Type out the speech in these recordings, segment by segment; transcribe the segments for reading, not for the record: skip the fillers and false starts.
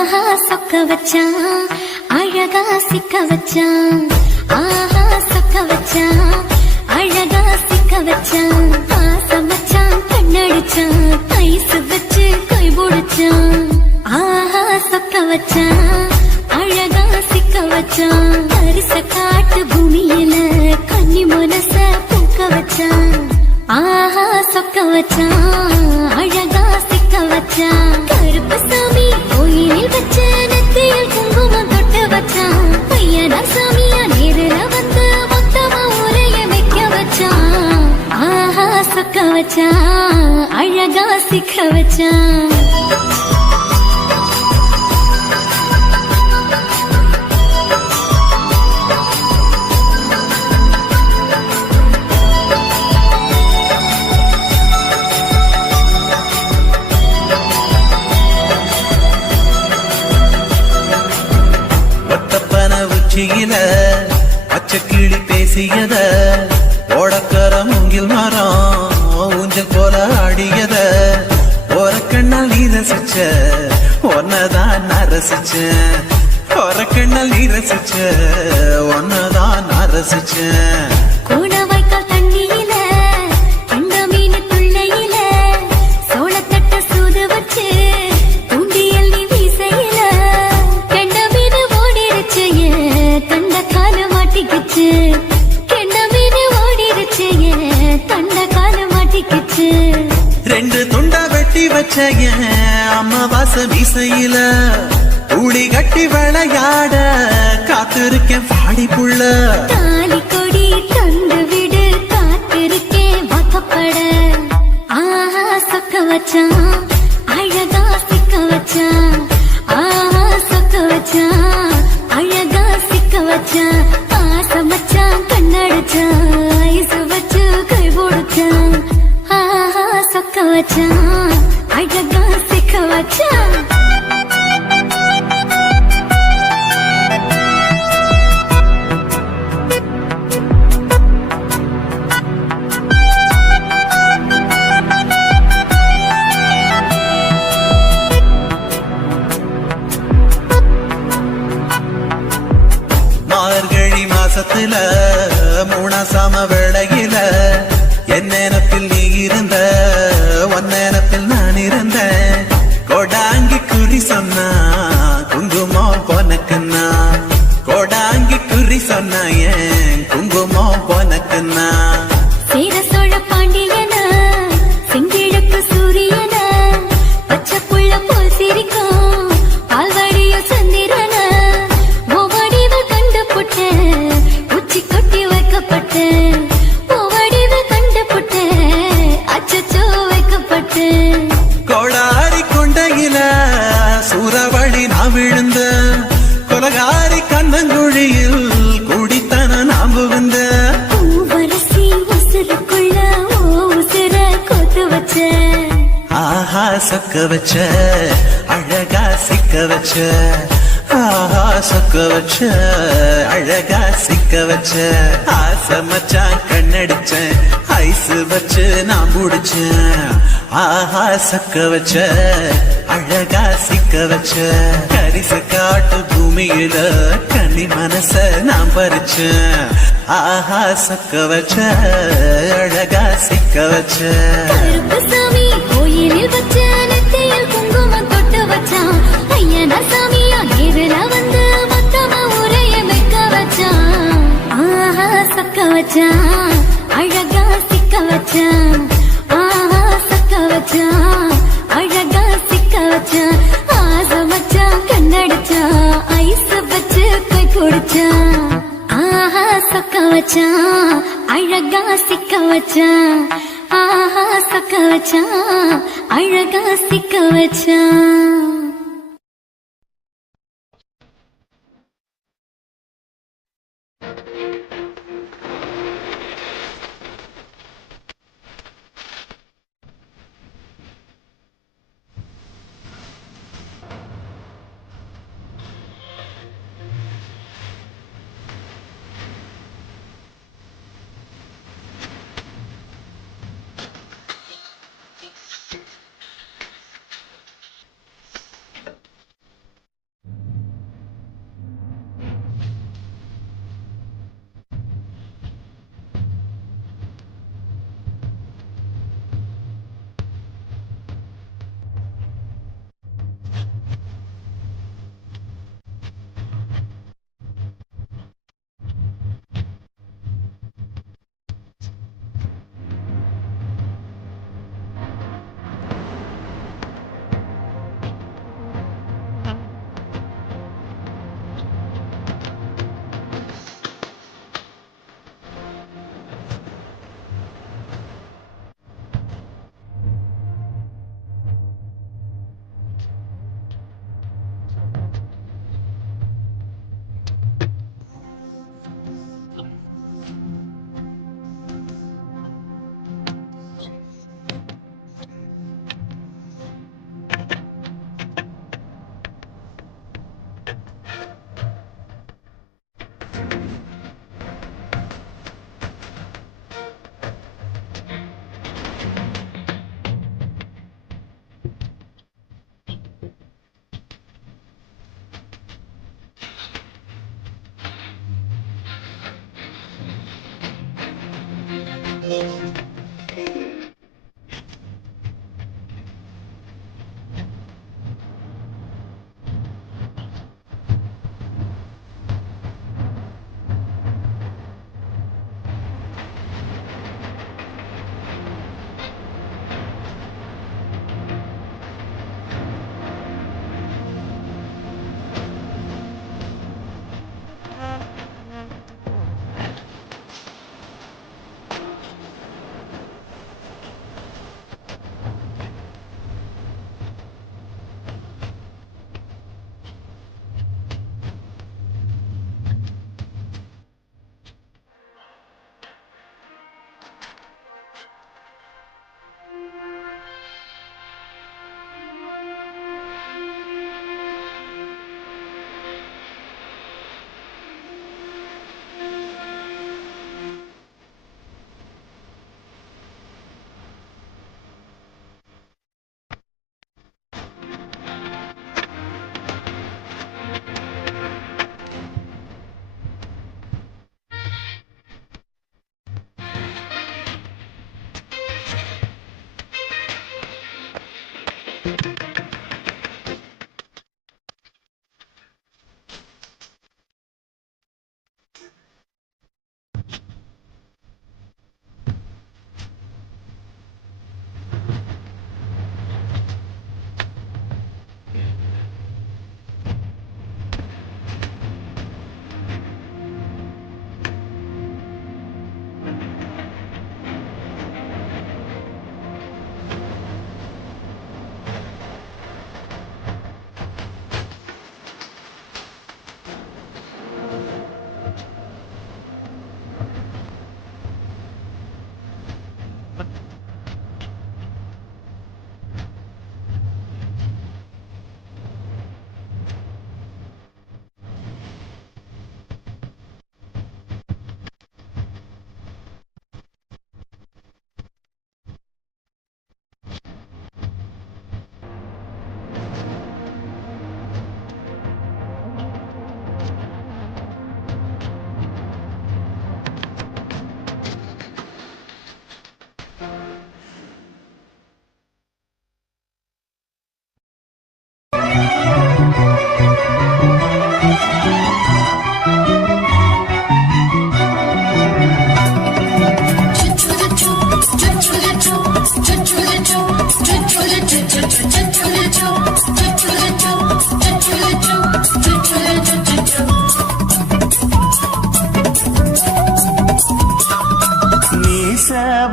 ஆஹா சொக்க வச்சான் அழகா சிக்க வச்சான். ஆஹா சொக்க வச்சான் அழகா சிக்க வச்சான். ஆசமச்சான் கண்ணடிச்சான் ஐசு வச்சு கை பிடிச்சான். ஆஹா சொக்க வச்சான் அழகா சிக்க வச்சான். அரிச காட்டு பூமியில கன்னி மனச பூக்க வச்சான். ஆஹா சொக்க வச்சான் அழகா சிக்க வச்சான். கருப்பு சாமி கோயிலில் வச்ச நெத்தியில் குங்குமம் தொட்டு வச்சான். பையனா சாமியா நேரில வந்து மொத்தமா உரைய வைக்க வச்சான். ஆஹா சொக்க வச்சான் அழகா சிக்க வச்சான். பச்சைக்கிளி பேசியத ஓடக்கர மூங்கில் மரம் ஊஞ்சல் போல ஆடியத ஓரக்கண்ணால் நீ ரசிச்ச ஒன்னதான் நான் ரசிச்சேன். ஓரக்கண்ணால் நீ ரசிச்ச ஒன்னதான் நான் ரசிச்சேன். ரெண்டு துண்டா வெட்டி வச்ச அம்மாவாச மீசையில ஊடி கட்டி விளையாட காத்திருக்கேன் பாடி புள்ள. தாலி கொடி தந்து விடு காத்திருக்கேன் வாக்கப்பட. ஆஹா சொக்க வச்சான் அழகா சிக்க வச்சான். ஆஹா சொக்க வச்சான் அழகா சிக்க வச்சான். ஆசமச்சான் கண்ணடிச்சான் ஐசு வச்சு கை போடுச்சான். ஆஹா சொக்க வச்சான் அழகா சிக்க வச்சான். மார்கழி மாசத்துல மூணாசாம வேளையில என் நேரத்தில் நீ இருந்த உன் நேரத்தில் நான் இருந்தேன். கோடாங்கி குறி சொன்னா குங்குமம் போனக்குன்னா. கோடாங்கி குறி சொன்னா ஏன் குங்குமம் போனக்குன்னா. சேர சோழ பாண்டியன செங்கிழக்கு சூரியன பச்சை புள்ள போல் சிரிக்கும் பால்வடிய சந்திரன ஓவடிவ கண்டு புட்ட உச்சி கொட்டி வைக்கப்பட்ட. கோடாரி கொண்டையில சூறாவளி நான் விழுந்த கொலகாரி கண்ணங்குழியில் குடித்தன நாம் விழுந்த. பூவரசி உசுருக்குள்ள உசுர கொத்து வச்ச. ஆஹா சொக்க வச்ச அழகா சிக்க வச்ச. ஆஹா சொக்க வச்ச அழகா சிக்க வச்ச. ஆசமச்சான் கண்ணடிச்சேன் ஐசு வச்சு நான் முடிச்சேன். ஆஹா சொக்க வச்ச அழகா சிக்க வச்ச. கரிச காட்டு பூமியில கனி மனச நான் பறிச்சேன். ஆஹா சொக்க வச்ச அழகா சிக்க வச்ச. கருப்பு சாமி கோயிலில் வச்ச நெத்தியில் குங்குமம் தொட்டு வச்சான். ஐயனா சாமியா நேரில வந்து மொத்தமா உரைய வைக்க வச்சான். ஆஹா சொக்க வச்சான் அழகா சிக்க வச்சான். ஆஹா சொக்க வச்சான் அழகா சிக்க வச்சான். ஆசமச்சான் கண்ணடிச்சான் ஐசு வச்சு கை குடிச்சான். ஆஹா சொக்க வச்சான் அழகா சிக்க வச்சான். ஆஹா சொக்க வச்சான் அழகா சிக்க வச்சான்.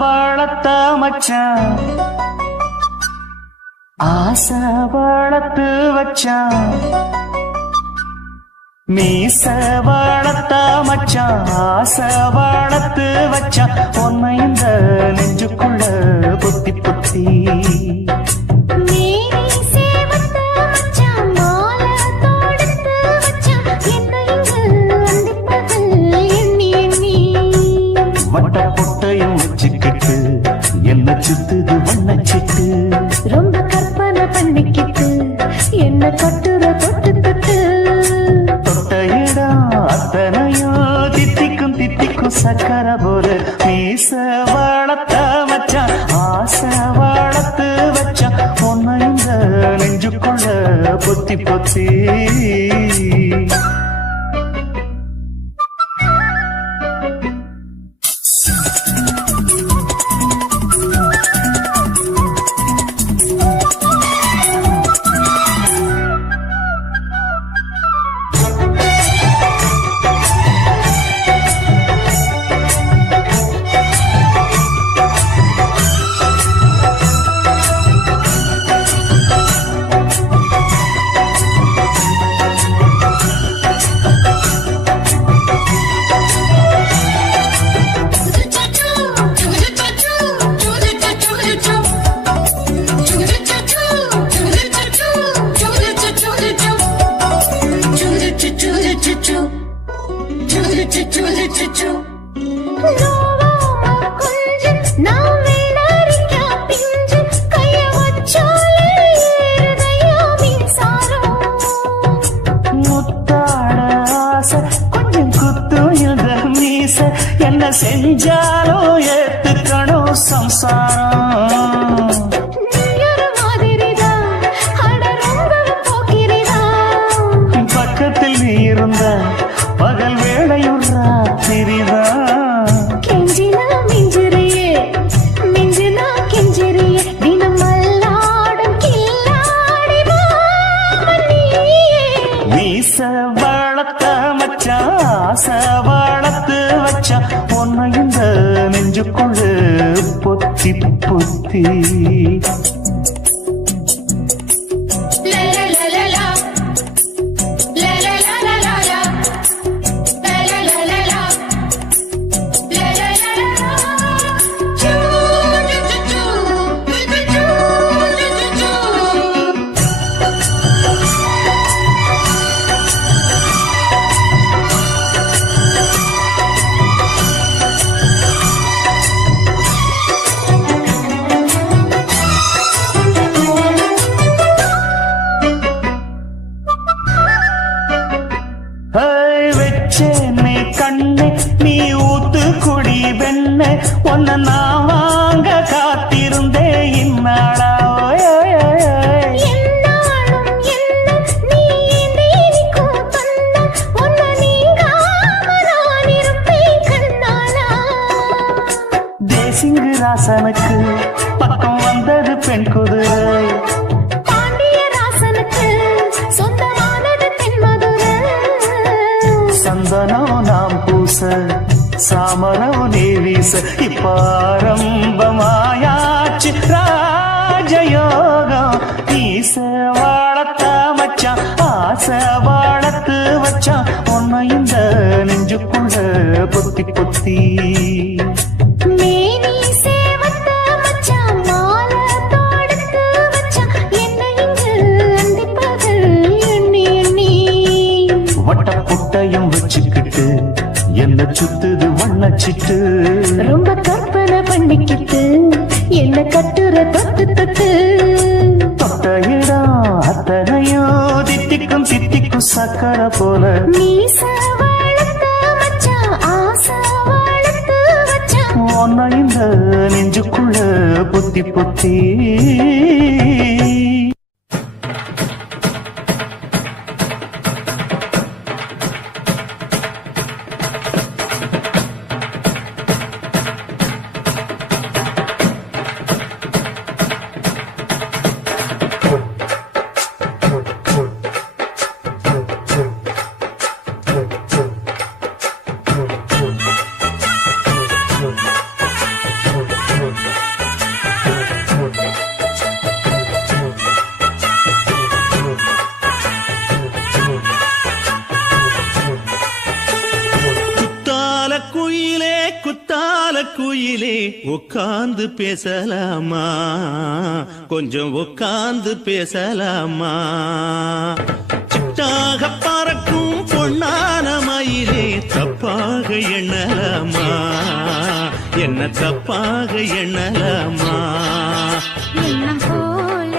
வளர்த்த மச்சான் ஆசை வளர்த்து வச்சான் மீச வளர்த்த மச்சான் ஆசை வளர்த்து வச்சான் உன்னை இந்த நெஞ்சுக்குள்ள பொத்தி பொத்தி வட்ட பொட்டையும் வச்சுக்கிட்டு என்ன சுத்துது வண்ணச்சிட்டு ரொம்ப கற்பனை பண்ணிக்கிட்டு என்ன கட்டுற தொட்டு தொட்டு தொட்ட இடம் அத்தனையோ தித்திக்கும் தித்திக்கும் சக்கர போல மீச வளர்த்த மச்சான் ஆசை வளர்த்து வச்சான் உன்னை இந்த நெஞ்சுக்குள்ள பொத்தி பொத்தி என்ன செஞ்சாலும் ஏத்துக்க மீச வளர்த்த மச்சான் ஆசை வளர்த்து வச்சான் உன்னை இந்த நெஞ்சுக்குள்ளு பொத்தி பொத்தி வச்சேனே கண்ணே நீ ஊத்து குடி வெண்ணே உன்னை நான் வாங்க காத்திருந்தே இந்நாளா தேசிங்கு ராசனுக்கு பக்கம் வந்தது பெண் குதிரை சந்தனம் நாம் பூச சாமரம் நீ வீச இப்பாரம்பமாயாச்சு ராஜயோகம் ஈச வாழத்த மச்சான் ஆசை வாழத்து வச்சான் உன்னை இந்த நெஞ்சுக்குள்ள பொத்தி பொத்தி வட்டப்புட்டையும் வச்சுக்கிட்டு என்ன சுத்துது வண்ணச்சிட்டு ரொம்ப கற்பனை பண்ணிக்கிட்டு என்ன கட்டுற தொட்டு தொட்டு தொட்ட இடம் அத்தனையோ தித்திக்கும் தித்திக்கும் சக்கர போல மீச வளர்த்த மச்சான் ஆசை வளர்த்து வச்சான் உன்னை இந்த நெஞ்சுக்குள்ள பொத்தி பொத்தி குயிலே உட்கார்ந்து பேசலாமா கொஞ்சம் உட்கார்ந்து பேசலாமா சிட்டாக பறக்கும் பொன்னான மயிலே தப்பாக எண்ணலாமா என்ன தப்பாக எண்ணலாமா எண்ணம் போல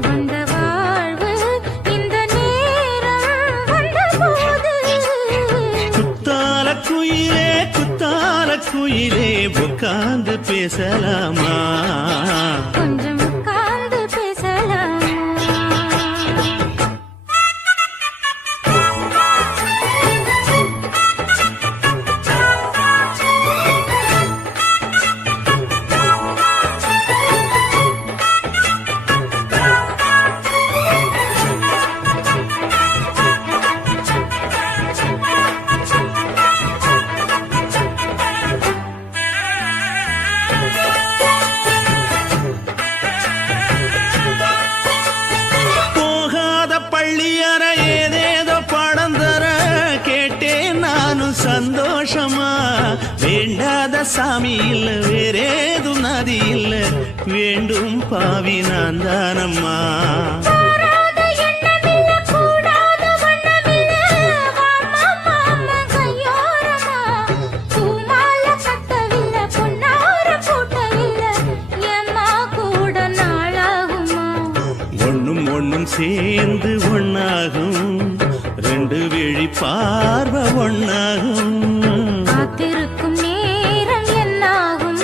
வந்த வாழ்வு இந்த நேரம் வந்தபோது குயிலே உட்கார்ந்து பேசலாமா கொஞ்சம் உட்கார்ந்து பேசலாமா சந்தோஷமா வேண்டாத சாமி இல்ல வேறேது நதி இல்ல வேண்டும் பாவி நான் தானம்மா ஒண்ணும் ஒண்ணும் சேர்ந்து ஒண்ணாகும் ரெண்டு விழி பார்வை ஒண்ணாகும் காத்திருக்கும் நேரம் என்னாகும்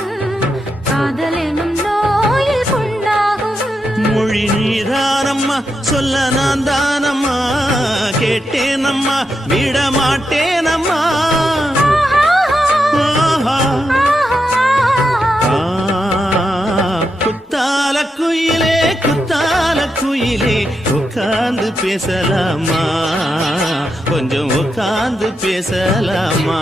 காதல் எனும் நோயில் புண்ணாகும் மொழி நீதானம்மா சொல்ல நான் தானம்மா கேட்டேனம்மா விட மாட்டேனம்மா குத்தால குயிலே உட்கார்ந்து பேசலாமா கொஞ்சம் உட்கார்ந்து பேசலாமா